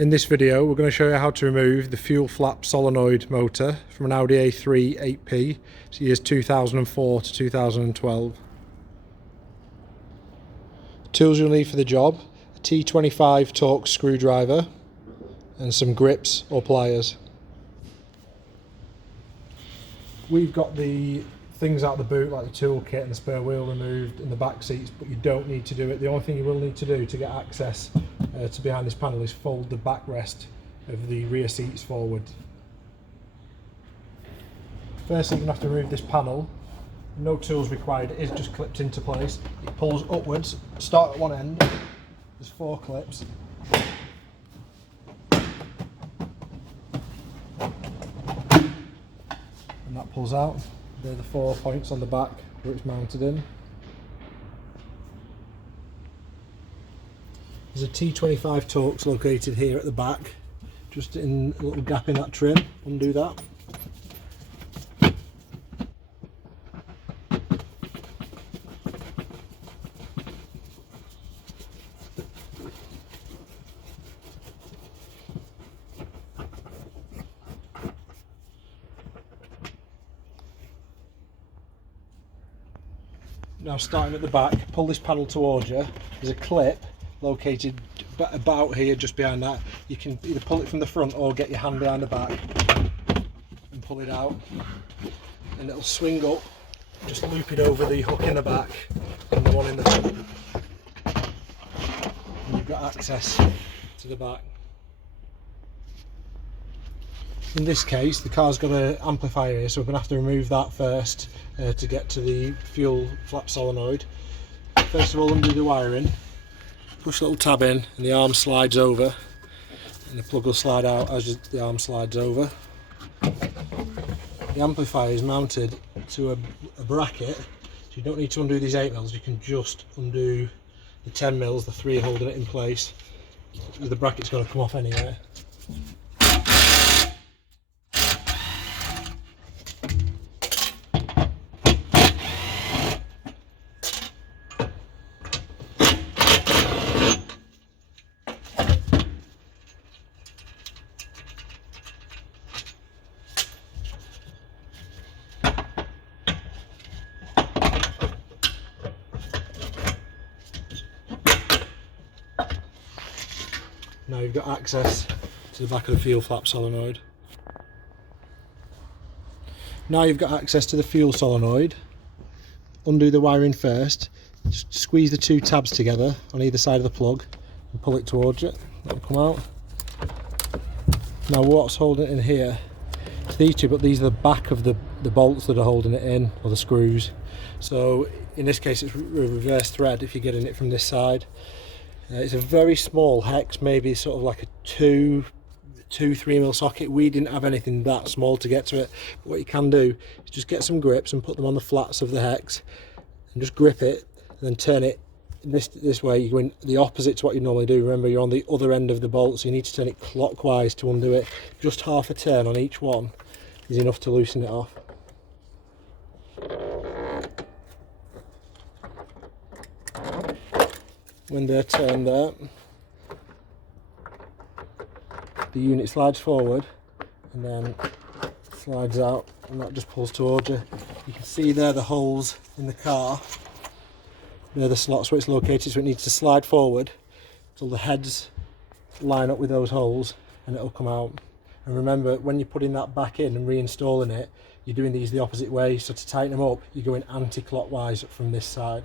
In this video we're going to show you how to remove the fuel flap solenoid motor from an Audi A3 8P. It's years 2004 to 2012. Tools you'll need for the job: a T25 Torx screwdriver and some grips or pliers. We've got the things out the boot like the toolkit and the spare wheel removed and the back seats, but you don't need to do it. The only thing you will need to do to get access to behind this panel is fold the backrest of the rear seats forward. Firstly, you're going to have to remove this panel. No tools required, it is just clipped into place. It pulls upwards, start at one end, there's 4 clips. And that pulls out. They're the 4 points on the back where it's mounted in. There's a T25 Torx located here at the back, just in a little gap in that trim. Undo that. Now, starting at the back, pull this panel towards you. There's a clip located about here, just behind that. You can either pull it from the front or get your hand behind the back and pull it out, and it'll swing up. Just loop it over the hook in the back and the one in the front, and you've got access to the back. In this case, the car's got an amplifier here, so we're going to have to remove that first to get to the fuel flap solenoid. First of all, undo the wiring, push a little tab in and the arm slides over, and the plug will slide out as the arm slides over. The amplifier is mounted to a bracket, so you don't need to undo these 8mm, you can just undo the 10mm, the 3 holding it in place. The bracket's going to come off anyway. Now you've got access to the back of the fuel flap solenoid. Now you've got access to the fuel solenoid. Undo the wiring first. Just squeeze the 2 tabs together on either side of the plug and pull it towards you. That'll come out. Now what's holding it in here? It's these 2, but these are the back of the bolts that are holding it in, or the screws. So in this case it's a reverse thread if you're getting it from this side. It's a very small hex, maybe sort of like a 3mm socket. We didn't have anything that small to get to it. But what you can do is just get some grips and put them on the flats of the hex and just grip it and then turn it this way. You're going the opposite to what you normally do. Remember, you're on the other end of the bolt, so you need to turn it clockwise to undo it. Just half a turn on each one is enough to loosen it off. When they're turned there, the unit slides forward and then slides out, and that just pulls towards you. You can see there the holes in the car. They're the slots where it's located, so it needs to slide forward till the heads line up with those holes and it'll come out. And remember, when you're putting that back in and reinstalling it, you're doing these the opposite way, so to tighten them up you're going anti-clockwise from this side.